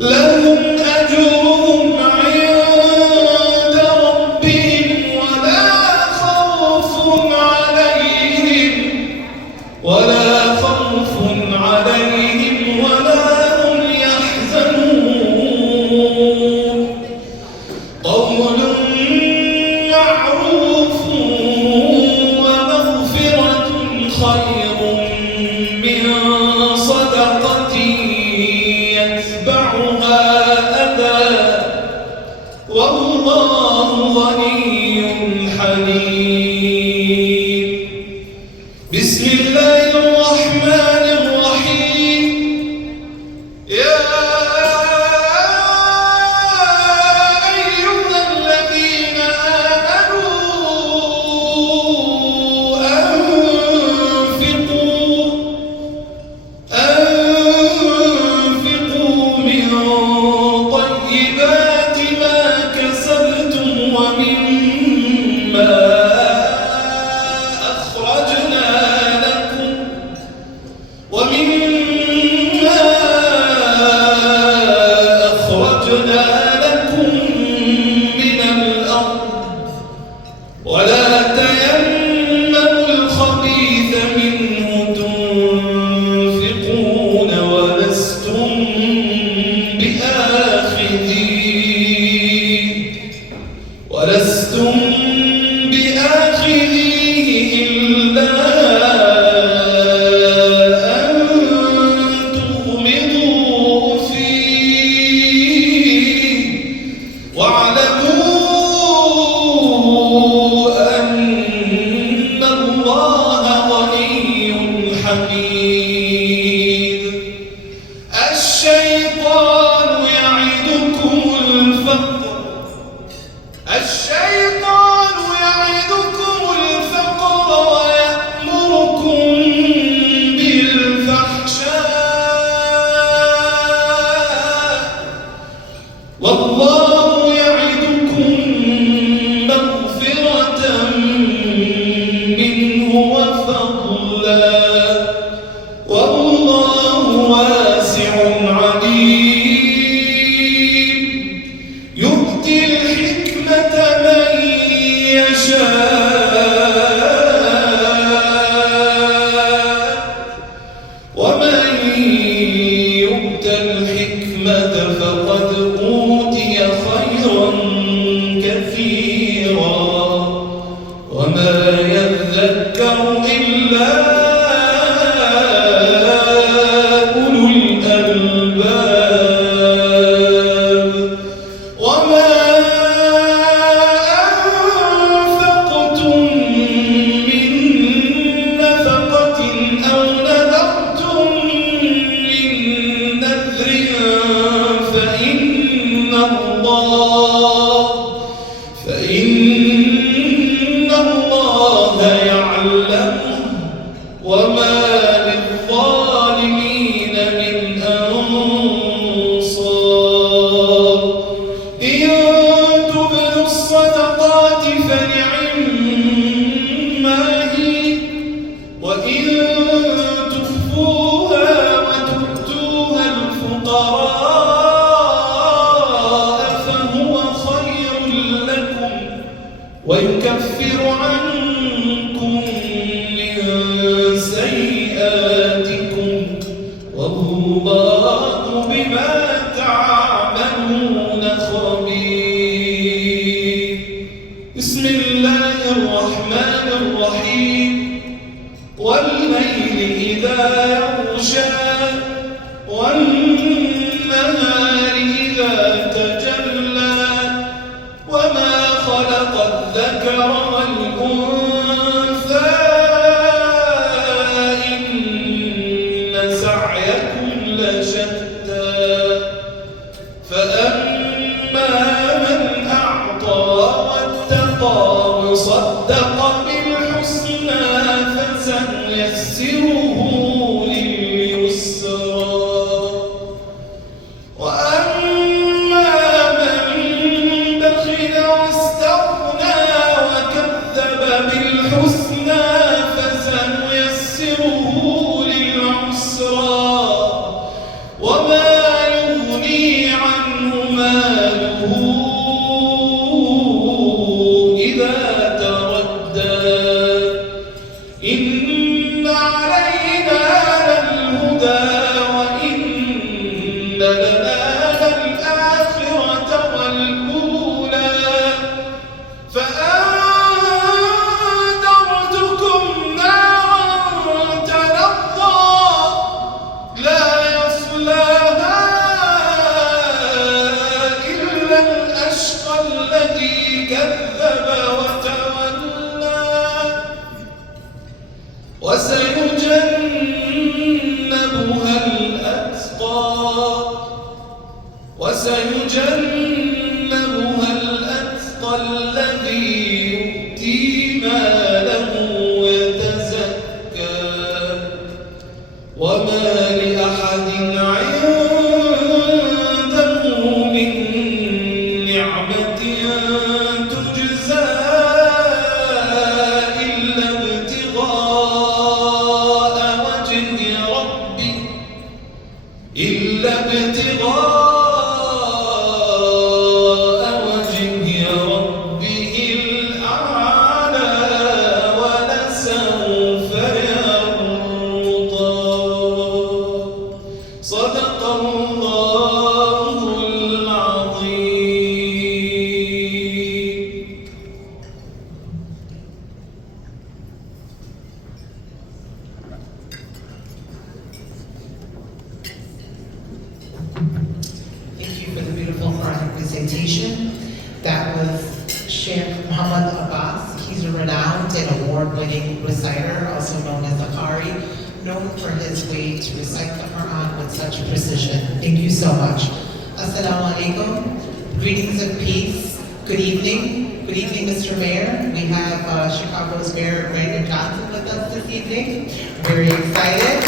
لهم أجرهم عند ربهم ولا خوف عليهم ولا هم يحزنون قول معروف ومغفرة خير من صدقة يتبعها أذى والله غني حليم. بسم الله الرحمن الرحيم. يا أيها الذين آمنوا أنفقوا من طيبات ما كسبتم ومما أخرجنا لكم من الأرض ولا تيمموا الخبيث منه تنفقون ولستم بآخذيه إلا أن تغمضوا فيه واعلموا أن الله غني حميد. الشيطان يعدكم الفقر ويأمركم بالفحشاء والله يعدكم مغفرة منه وفضلا والله واسع عليم. يؤتي الحكمة من يشاء ومن يؤت الحكمة فقد أوتي خيرا كثيرا وما يذكر إلا أولو الألباب. وما أنفقتم من نفقة أو نذرتم من نذر فإن الله يعلمه وما للظالمين من أنصار. إن تبدوا الصدقات فنعما هي وإن تخفوها وتؤتوها الفقراء فهو خير لكم ويكفر عنكم من سيئاتكم والله بما تعملون خبير. بسم الله الرحمن الرحيم. والليل إذا يغشى والنهار إذا تجلى وما خلق الذكر والأنثى إن سعيكم لشتى فأما من أعطى واتقى وصدق بالحسنى فسنيسره لليسرى أعماله إذا تردى إن علينا للهدى وإن لنا للآخرة والأولى فأنذرتكم نارا تلظى لا يصلاها إلا الأشقى الذي كذب وتولى وسيجنبها الأتقى الذي يؤتي ماله يتزكى وما لأحد عنده من نعمة تجزى إلا ابتغاء وجه ربه الأعلى ولسوف يرضى. صدق الله العظيم. Thank you for the beautiful Quranic recitation. That was Sheikh Muhammad Abbas. He's a renowned and award-winning reciter, also known as the Qari, known for his way to recite the Quran with such precision. Thank you so much. Assalamu alaikum. Greetings of peace. Good evening. Good evening, Mr. Mayor. We have Chicago's Mayor Brandon Johnson with us this evening. Very excited.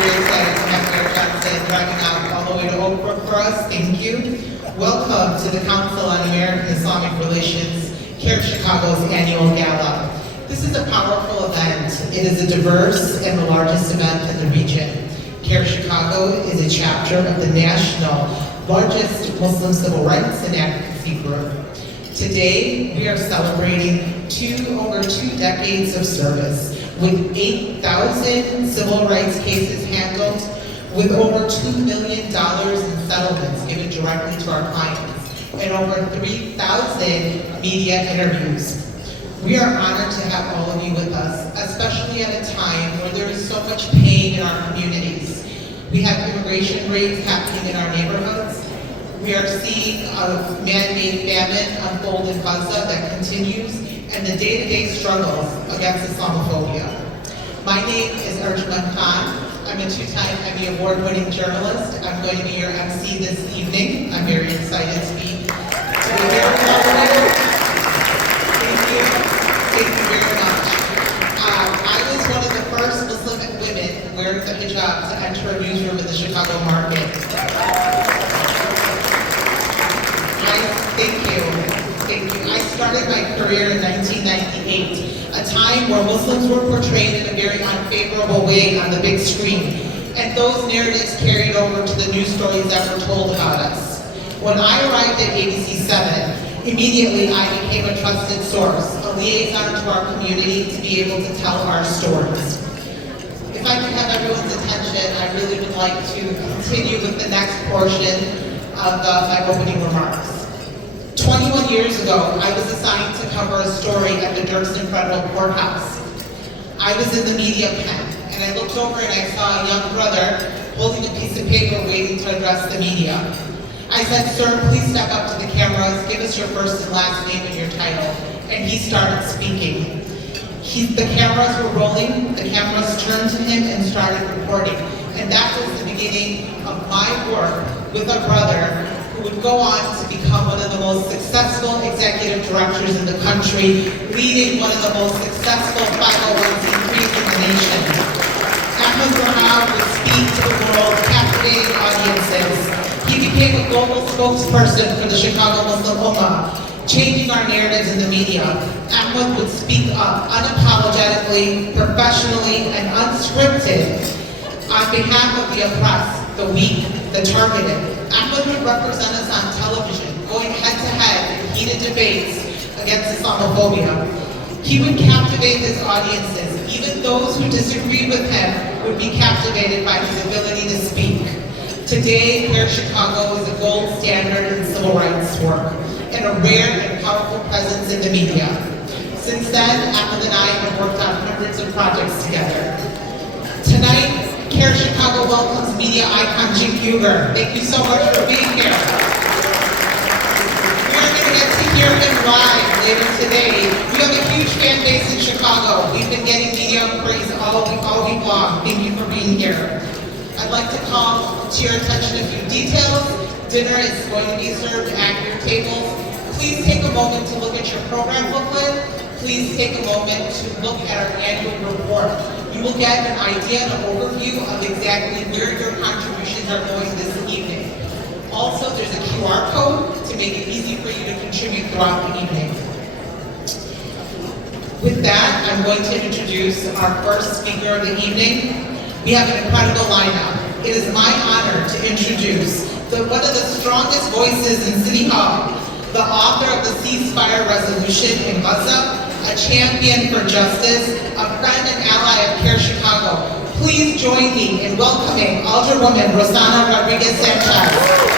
Very excited to have Mayor Johnson driving out all the way to Oak Brook for us. Thank you. Welcome to the Council on American Islamic Relations, here at Chicago's annual Gala. This is a powerful event. It is a diverse and the largest event in the region. CARE Chicago is a chapter of the national largest Muslim civil rights and advocacy group. Today, we are celebrating over 2 decades of service, with 8,000 civil rights cases handled, with over $2 million in settlements given directly to our clients, and over 3,000 media interviews. We are honored to have all of you with us, especially at a time where there is so much pain in our communities. We have immigration raids happening in our neighborhoods. We are seeing a man-made famine unfold in Gaza that continues, and the day-to-day struggles against Islamophobia. My name is Arjman Khan. I'm a 2-time Emmy Award-winning journalist. I'm going to be your MC this evening. I'm very excited to be here with all of you. Thank you. Thank you very much. I was one of the first Muslim women wearing the hijab to enter a newsroom in the Chicago market. Thank you. I started my career in 1998, a time where Muslims were portrayed in a very unfavorable way on the big screen, and those narratives carried over to the news stories that were told about us. When I arrived at ABC7, immediately I became a trusted source, a liaison to our community to be able to tell our stories. If I could have everyone's attention, I really would like to continue with the next portion of my opening remarks. 21 years ago, I was assigned to cover a story at the Dirksen Federal Courthouse. I was in the media pen, and I looked over and I saw a young brother holding a piece of paper waiting to address the media. I said, "Sir, please step up to the cameras, give us your first and last name and your title." And he started speaking. The cameras were rolling, the cameras turned to him and started recording. And that was the beginning of my work with a brother who would go on to become one of the most successful executive directors in the country, leading one of the most successful 501c3s in the nation. Ahmed Rahab would speak to the world, captivating audiences. He became a global spokesperson for the Chicago Muslim Ummah, changing our narratives in the media. Ahmed would speak up unapologetically, professionally, and unscripted on On behalf of the oppressed, the weak, the targeted, Ahmed would represent us on television, going head-to-head in heated debates against Islamophobia. He would captivate his audiences. Even those who disagreed with him would be captivated by his ability to speak. Today, Care Chicago is a gold standard in civil rights work and a rare and powerful presence in the media. Since then, Ahmed and I have worked on hundreds of projects together. Tonight, Care Chicago welcomes media icon Jim Huger. Thank you so much for being here. We're going to get to hear him live later today. We have a huge fan base in Chicago. We've been getting media praise all week long. Thank you for being here. I'd like to call to your attention a few details. Dinner is going to be served at your tables. Please take a moment to look at your program booklet. Please take a moment to look at our annual report. You will get an idea and an overview of exactly where your contributions are going this evening. Also, there's a QR code to make it easy for you to contribute throughout the evening. With that, I'm going to introduce our first speaker of the evening. We have an incredible lineup. It is my honor to introduce one of the strongest voices in City Hall, the author of the ceasefire resolution in Gaza, a champion for justice, a friend and ally of Care Chicago. Please join me in welcoming Alderwoman Rosana Rodriguez-Sanchez.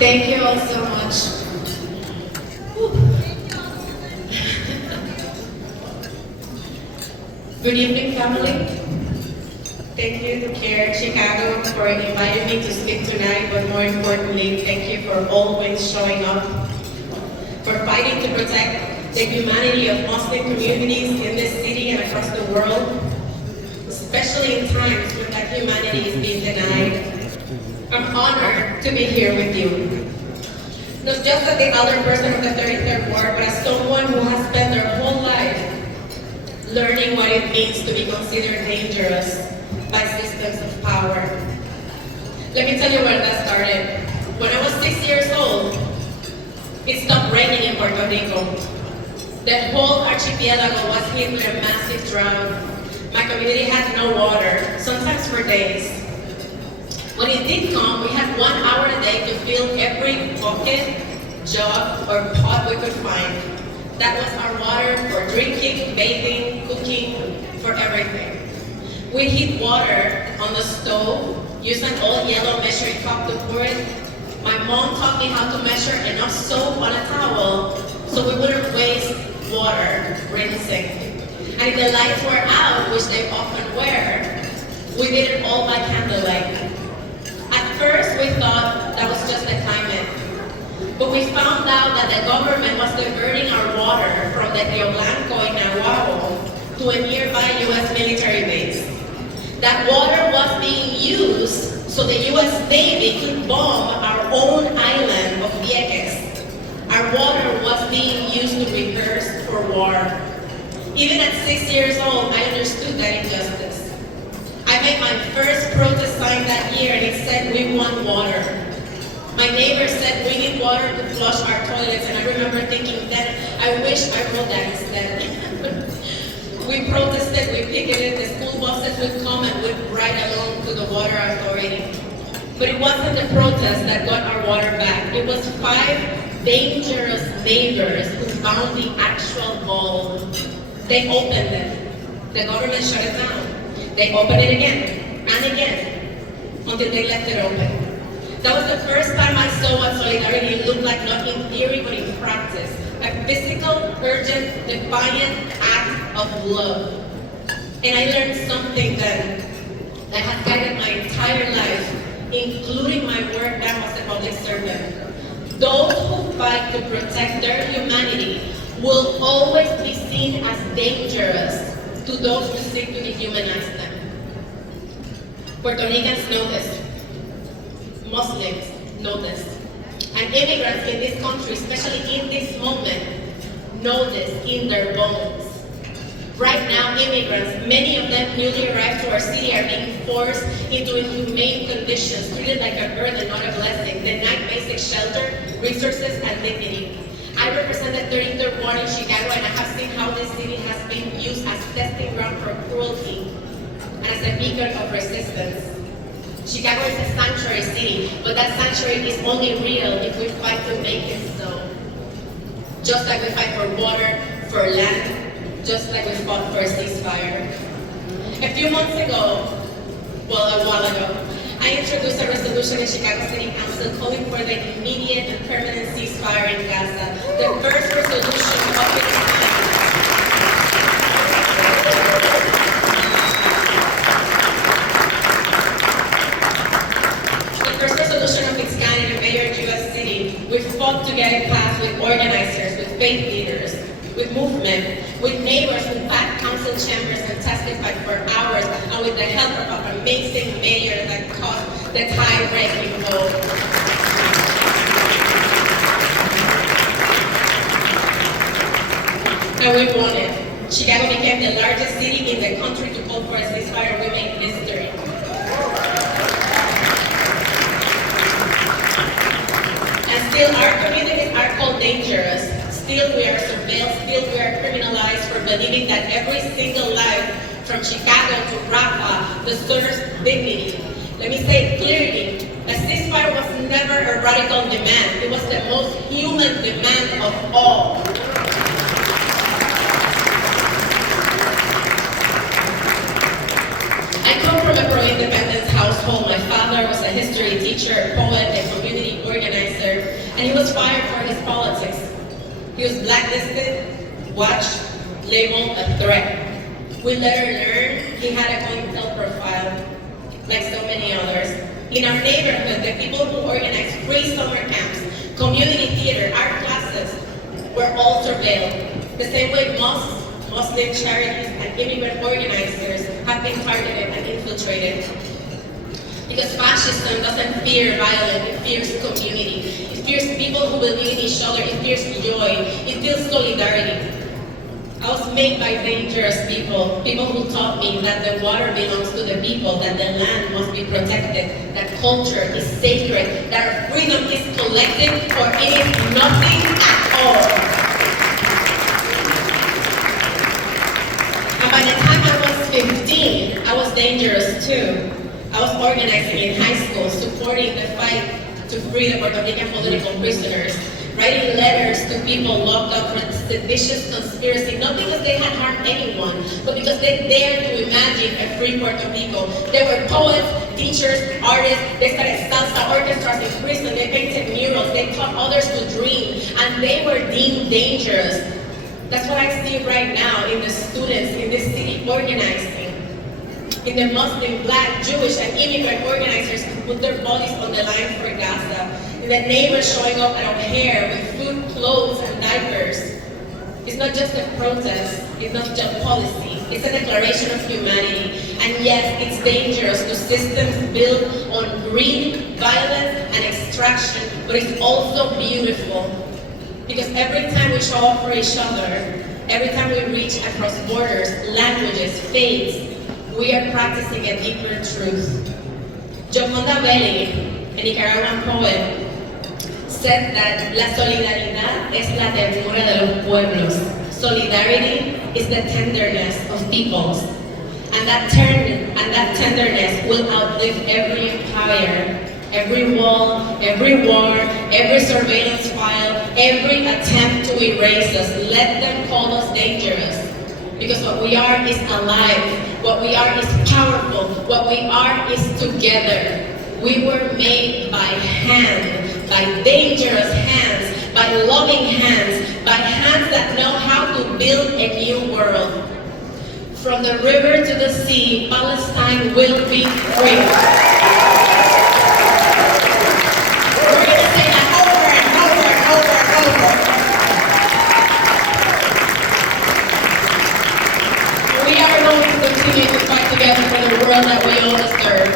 Thank you all so much. Good evening, family. Thank you to Care Chicago for inviting me to speak tonight, but more importantly, thank you for always showing up, for fighting to protect the humanity of Muslim communities in this city and across the world, especially in times when that humanity is being denied. I'm honored to be here with you. Not just as the elder person of the 33rd Ward, but as someone who has spent their whole life learning what it means to be considered dangerous by systems of power. Let me tell you where that started. When I was 6 years old, it stopped raining in Puerto Rico. The whole archipelago was hit with a massive drought. My community had no water, sometimes for days. When it did come, we had 1 hour a day to fill every bucket, jug, or pot we could find. That was our water for drinking, bathing, cooking, for everything. We heat water on the stove, use an old yellow measuring cup to pour it. My mom taught me how to measure enough soap on a towel so we wouldn't waste water rinsing. And if the lights were out, which they often were, we did it all by candlelight. At first, we thought that was just the climate. But we found out that the government was diverting our water from the Rio Blanco in Nahuatl to a nearby U.S. military base. That water was being used so the U.S. Navy could bomb our own island of Vieques. Our water was being used to rehearse for war. Even at 6 years old, I understood that injustice. I made my first protest sign that year and it said, "We want water." My neighbor said, "We need water to flush our toilets," and I remember thinking that I wish I wrote that instead. We protested, we picketed, the school buses would come and would ride along to the water authority. But it wasn't the protest that got our water back. It was 5 dangerous neighbors who found the actual bulb. They opened it. The government shut it down. They opened it again and again until they left it open. That was the first time I saw what solidarity looked like, not in theory but in practice. A physical, urgent, defiant act of love. And I learned something that has guided my entire life, including my work now as a public servant. Those who fight to protect their humanity will always be seen as dangerous to those who seek to dehumanize them. Puerto Ricans know this. Muslims know this. And immigrants in this country, especially in this moment, know this in their bones. Right now, immigrants, many of them newly arrived to our city, are being forced into inhumane conditions, treated like a burden, not a blessing, denied basic shelter, resources, and dignity. I represent the 33rd ward in Chicago, and I have seen how this city has been used as testing ground for cruelty and as a beacon of resistance. Chicago is a sanctuary city, but that sanctuary is only real if we fight to make it so. Just like we fight for water, for land, just like we fought for a ceasefire. A few months ago, a while ago, I introduced a resolution in Chicago City Council calling for the immediate and permanent ceasefire in Gaza, the first resolution of its kind. The first resolution of its kind in a major U.S. city. We fought to get it passed with organizers, with faith leaders, with movement, with neighbors who packed council chambers and testified for hours, and with the help of an amazing mayor that caused the tie-breaking vote. And we won it. Chicago became the largest city in the country to call for a ceasefire. We made history. And still, our communities are called dangerous. Still we are surveilled, still we are criminalized for believing that every single life from Chicago to Rafah deserves dignity. Let me say it clearly, a ceasefire was never a radical demand. It was the most human demand of all. I come from a pro-independence household. My father was a history teacher, a poet, a community organizer, and he was fired for his politics. He was blacklisted, watched, labeled a threat. We later learned he had a COINTEL profile, like so many others. In our neighborhood, the people who organized free summer camps, community theater, art classes, were all surveilled. The same way mosques, Muslim charities, and immigrant organizers have been targeted and infiltrated. Because fascism doesn't fear violence, it fears community. It fears people who believe in each other, it fears joy, it feels solidarity. I was made by dangerous people, people who taught me that the water belongs to the people, that the land must be protected, that culture is sacred, that our freedom is collective, or it is nothing at all. And by the time I was 15, I was dangerous too. I was organizing in high school, supporting the fight to free the Puerto Rican political prisoners, writing letters to people locked up for seditious conspiracy, not because they had harmed anyone, but because they dared to imagine a free Puerto Rico. They were poets, teachers, artists, they started salsa orchestras in prison, they painted murals, they taught others to dream, and they were deemed dangerous. That's what I see right now in the students in this city organizing. In the Muslim, Black, Jewish, and immigrant organizers who put their bodies on the line for Gaza. In the neighbors showing up at O'Hare with food, clothes, and diapers. It's not just a protest, it's not just policy, it's a declaration of humanity. And yes, it's dangerous to systems built on greed, violence, and extraction, but it's also beautiful. Because every time we show up for each other, every time we reach across borders, languages, faiths, we are practicing a deeper truth. John Belli, a Nicaraguan poet, said that la solidaridad es la ternura de los pueblos. Solidarity is the tenderness of peoples. And that tenderness will outlive every empire, every wall, every war, every surveillance file, every attempt to erase us. Let them call us dangerous. Because what we are is alive. What we are is powerful. What we are is together. We were made by hand, by dangerous hands, by loving hands, by hands that know how to build a new world. From the river to the sea, Palestine will be free. We're going to say that over and over and over and over. We are going to continue to fight together for the world that we all deserve.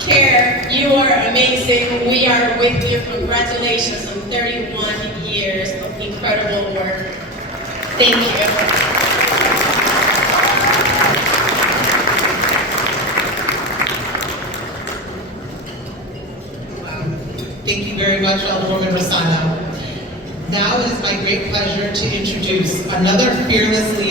Care, you are amazing. We are with you. Congratulations on 31 years of incredible work. Thank you. Thank you very much, Alderwoman Rosano. Now it is my great pleasure to introduce another fearless leader